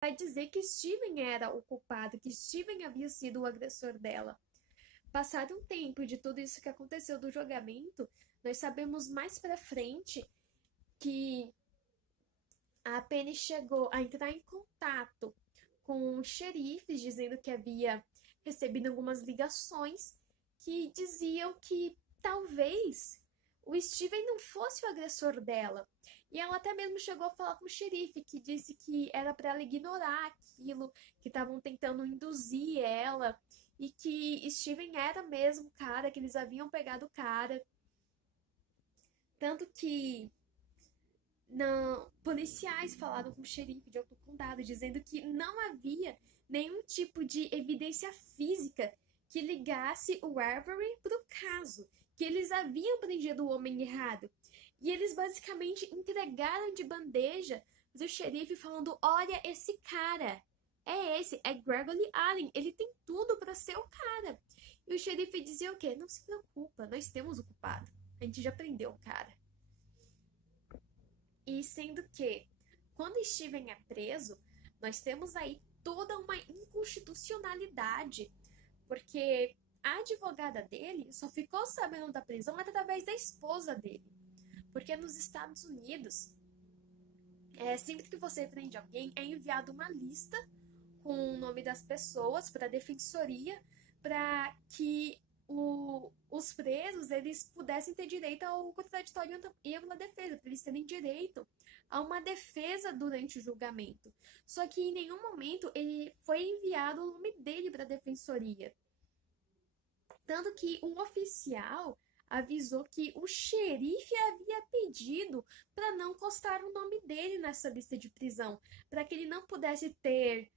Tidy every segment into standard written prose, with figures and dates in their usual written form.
vai dizer que Steven era o culpado, que Steven havia sido o agressor dela. Passado um tempo de tudo isso que aconteceu do julgamento, nós sabemos mais pra frente que a Penny chegou a entrar em contato com xerifes, dizendo que havia recebido algumas ligações que diziam que talvez o Steven não fosse o agressor dela. E ela até mesmo chegou a falar com o xerife, que disse que era para ela ignorar aquilo, que estavam tentando induzir ela, e que Steven era mesmo o cara, que eles haviam pegado o cara. Tanto que não, policiais falaram com o xerife de outro condado, dizendo que não havia nenhum tipo de evidência física que ligasse o Avery para o caso, que eles haviam prendido o homem errado. E eles basicamente entregaram de bandeja do xerife falando: olha esse cara, é esse, é Gregory Allen, ele tem tudo para ser o cara. E o xerife dizia o quê? Não se preocupa, nós temos o culpado, a gente já prendeu o cara. E sendo que, quando Steven é preso, nós temos aí toda uma inconstitucionalidade, porque a advogada dele só ficou sabendo da prisão através da esposa dele. Porque nos Estados Unidos, sempre que você prende alguém, é enviado uma lista com o nome das pessoas para a defensoria, para que os presos eles pudessem ter direito ao contraditório e à defesa, para eles terem direito a uma defesa durante o julgamento. Só que em nenhum momento ele foi enviado o nome dele para a defensoria. Tanto que um oficial avisou que o xerife havia pedido para não constar o nome dele nessa lista de prisão, para que ele não pudesse ter,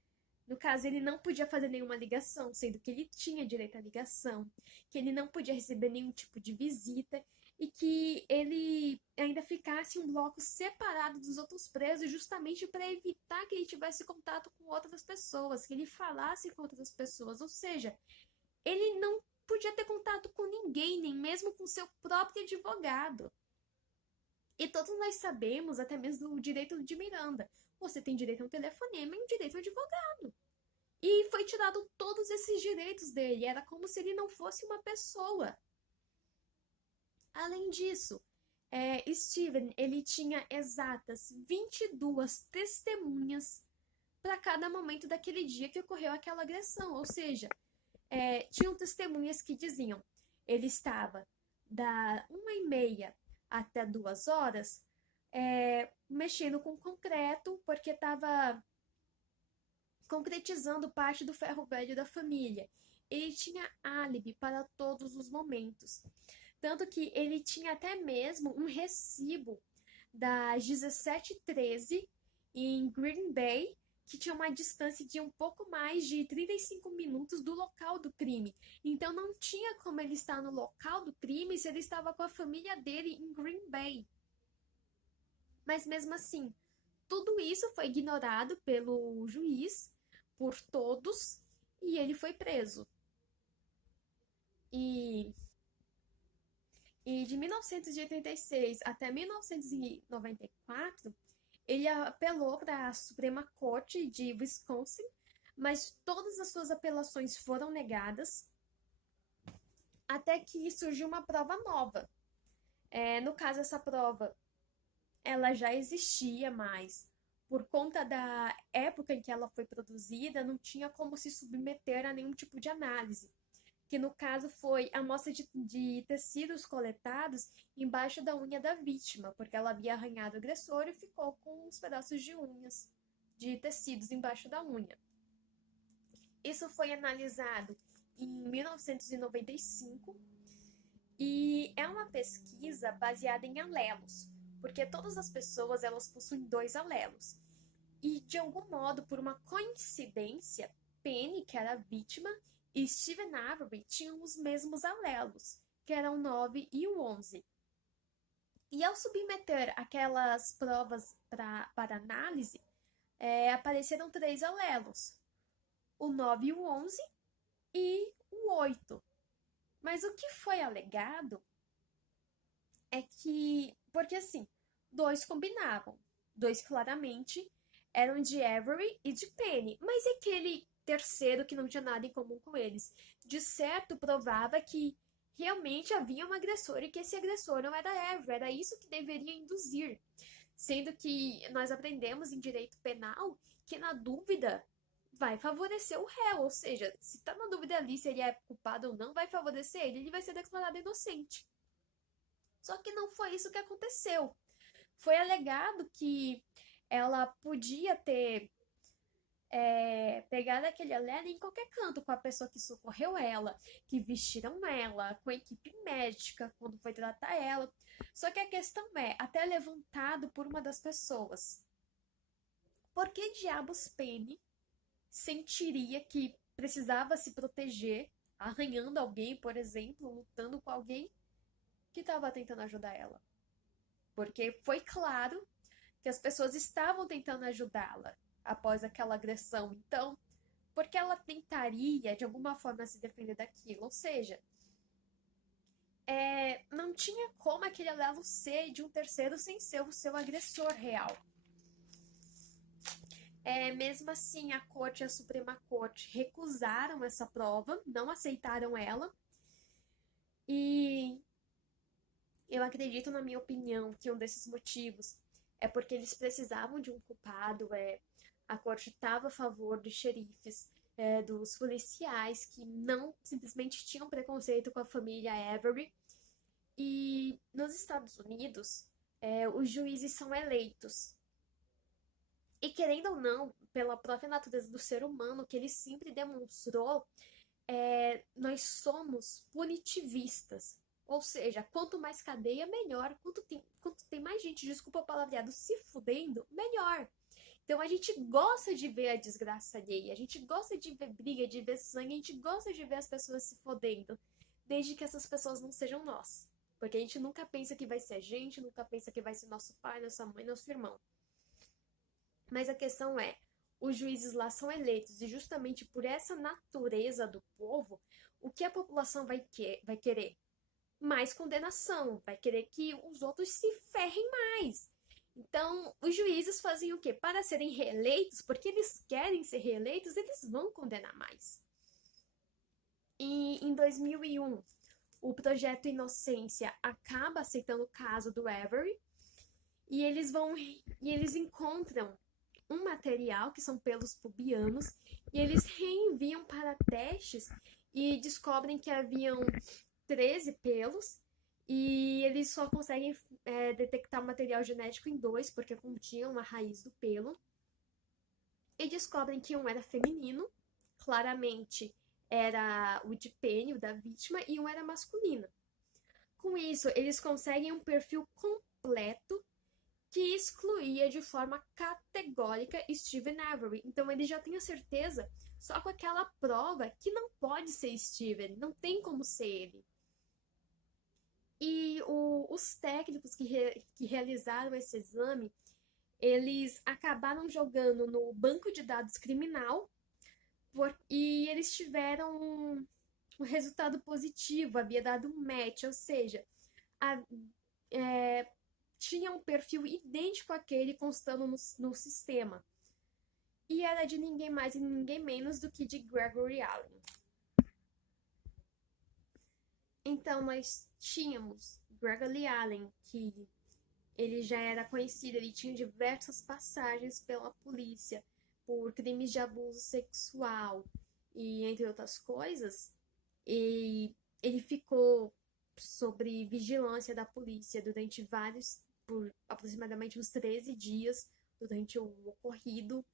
no caso, ele não podia fazer nenhuma ligação, sendo que ele tinha direito à ligação, que ele não podia receber nenhum tipo de visita e que ele ainda ficasse em um bloco separado dos outros presos, justamente para evitar que ele tivesse contato com outras pessoas, que ele falasse com outras pessoas. Ou seja, ele não podia ter contato com ninguém, nem mesmo com seu próprio advogado. E todos nós sabemos, até mesmo do direito de Miranda, você tem direito a um telefonema e um direito ao advogado. E foi tirado todos esses direitos dele, era como se ele não fosse uma pessoa. Além disso, Steven ele tinha exatas 22 testemunhas para cada momento daquele dia que ocorreu aquela agressão. Ou seja, tinham testemunhas que diziam ele estava da 1h30 até 2 horas mexendo com concreto porque estava concretizando parte do ferro velho da família. Ele tinha álibi para todos os momentos. Tanto que ele tinha até mesmo um recibo das 17h13 em Green Bay, que tinha uma distância de um pouco mais de 35 minutos do local do crime. Então não tinha como ele estar no local do crime se ele estava com a família dele em Green Bay. Mas mesmo assim, tudo isso foi ignorado pelo juiz, por todos, e ele foi preso. E, e de 1986 até 1994, ele apelou para a Suprema Corte de Wisconsin, mas todas as suas apelações foram negadas, até que surgiu uma prova nova. No caso, essa prova ela já existia, mas por conta da época em que ela foi produzida, não tinha como se submeter a nenhum tipo de análise. Que no caso foi a amostra de tecidos coletados embaixo da unha da vítima, porque ela havia arranhado o agressor e ficou com uns pedaços de unhas, de tecidos embaixo da unha. Isso foi analisado em 1995 e é uma pesquisa baseada em alelos, porque todas as pessoas elas possuem 2 alelos. E de algum modo, por uma coincidência, Penny, que era a vítima, e Steven Avery tinham os mesmos alelos, que eram o 9 e o 11. E ao submeter aquelas provas para análise, apareceram 3 alelos, o 9 e o 11 e o 8. Mas o que foi alegado é que, porque assim, dois combinavam, dois claramente eram de Avery e de Penny, mas e aquele terceiro que não tinha nada em comum com eles? De certo, provava que realmente havia um agressor e que esse agressor não era Avery, era isso que deveria induzir. Sendo que nós aprendemos em direito penal que, na dúvida, vai favorecer o réu, ou seja, se tá na dúvida ali se ele é culpado ou não, vai favorecer ele, ele vai ser declarado inocente. Só que não foi isso que aconteceu. Foi alegado que ela podia ter pegado aquele alérgeno em qualquer canto, com a pessoa que socorreu ela, que vestiram ela, com a equipe médica, quando foi tratar ela. Só que a questão é, até levantado por uma das pessoas, por que diabos Penny sentiria que precisava se proteger, arranhando alguém, por exemplo, lutando com alguém que estava tentando ajudar ela? Porque foi claro que as pessoas estavam tentando ajudá-la após aquela agressão. Então, por que ela tentaria, de alguma forma, se defender daquilo? Ou seja, não tinha como aquele alelo ser de um terceiro sem ser o seu agressor real. Mesmo assim, a Corte e a Suprema Corte recusaram essa prova, não aceitaram ela. E eu acredito, na minha opinião, que um desses motivos é porque eles precisavam de um culpado, a Corte estava a favor dos xerifes, dos policiais que não simplesmente tinham preconceito com a família Avery. E nos Estados Unidos, os juízes são eleitos. E querendo ou não, pela própria natureza do ser humano, que ele sempre demonstrou, nós somos punitivistas. Ou seja, quanto mais cadeia, melhor. Quanto tem mais gente, desculpa o palavreado, se fudendo, melhor. Então a gente gosta de ver a desgraça alheia, a gente gosta de ver briga, de ver sangue, a gente gosta de ver as pessoas se fodendo, desde que essas pessoas não sejam nós. Porque a gente nunca pensa que vai ser a gente, nunca pensa que vai ser nosso pai, nossa mãe, nosso irmão. Mas a questão é, os juízes lá são eleitos e justamente por essa natureza do povo, o que a população vai querer? Mais condenação, vai querer que os outros se ferrem mais. Então, os juízes fazem o quê? Para serem reeleitos, porque eles querem ser reeleitos, eles vão condenar mais. E em 2001, o projeto Inocência acaba aceitando o caso do Avery e eles encontram um material que são pelos pubianos e eles reenviam para testes e descobrem que haviam 13 pelos e eles só conseguem detectar o material genético em 2 porque continham a raiz do pelo e descobrem que um era feminino, claramente era o de Penny, o da vítima, e um era masculino. Com isso, eles conseguem um perfil completo que excluía de forma categórica Steven Avery. Então ele já tem a certeza, só com aquela prova, que não pode ser Steven, não tem como ser ele. E os técnicos que realizaram esse exame, eles acabaram jogando no banco de dados criminal e eles tiveram um resultado positivo, havia dado um match, ou seja, tinha um perfil idêntico àquele constando no sistema. E era de ninguém mais e ninguém menos do que de Gregory Allen. Então nós tínhamos Gregory Allen, que ele já era conhecido, ele tinha diversas passagens pela polícia por crimes de abuso sexual e entre outras coisas. E ele ficou sob vigilância da polícia por aproximadamente uns 13 dias durante o ocorrido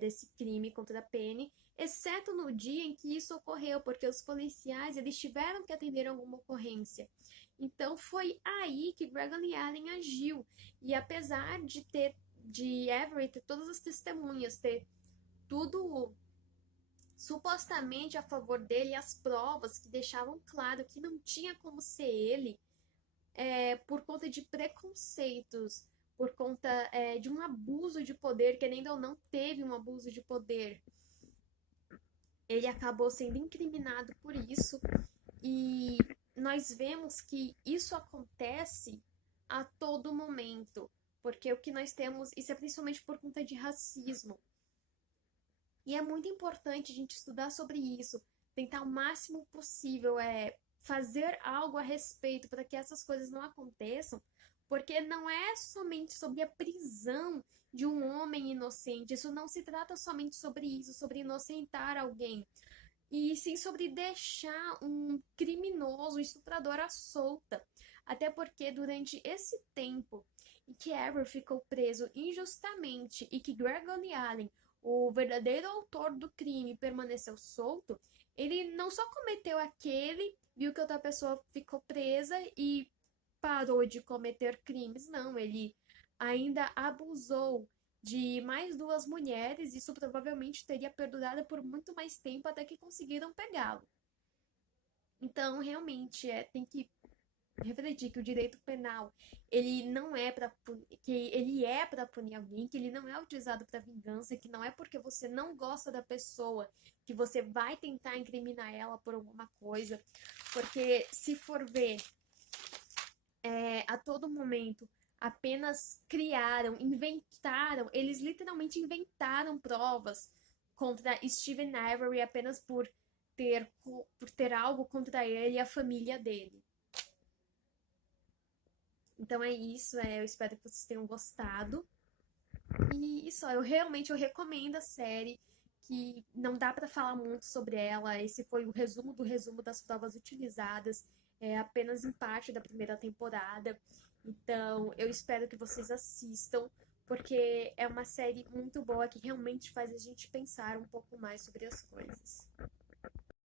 desse crime contra a Penny, exceto no dia em que isso ocorreu, porque os policiais eles tiveram que atender alguma ocorrência. Então foi aí que Gregory Allen agiu. E apesar de Avery ter todas as testemunhas, ter tudo supostamente a favor dele, as provas que deixavam claro que não tinha como ser ele, por conta de preconceitos, por conta de um abuso de poder, querendo ou não teve um abuso de poder. Ele acabou sendo incriminado por isso e nós vemos que isso acontece a todo momento, porque o que nós temos, isso é principalmente por conta de racismo. E é muito importante a gente estudar sobre isso, tentar o máximo possível fazer algo a respeito para que essas coisas não aconteçam, porque não é somente sobre a prisão de um homem inocente, isso não se trata somente sobre isso, sobre inocentar alguém, e sim sobre deixar um criminoso, um estuprador à solta. Até porque durante esse tempo em que Avery ficou preso injustamente e que Gregory Allen, o verdadeiro autor do crime, permaneceu solto, ele não só cometeu aquele, viu que outra pessoa ficou presa e parou de cometer crimes, não, ele ainda abusou de mais duas mulheres, isso provavelmente teria perdurado por muito mais tempo até que conseguiram pegá-lo. Então, realmente, tem que refletir que o direito penal, ele não é para que ele é para punir alguém, que ele não é utilizado para vingança, que não é porque você não gosta da pessoa que você vai tentar incriminar ela por alguma coisa, porque se for ver, a todo momento apenas criaram, inventaram, eles literalmente inventaram provas contra Steven Avery apenas por ter algo contra ele e a família dele. Então é isso, eu espero que vocês tenham gostado. E só, eu recomendo a série, que não dá para falar muito sobre ela. Esse foi o resumo do resumo das provas utilizadas, apenas em parte da primeira temporada. Então, eu espero que vocês assistam, porque é uma série muito boa que realmente faz a gente pensar um pouco mais sobre as coisas.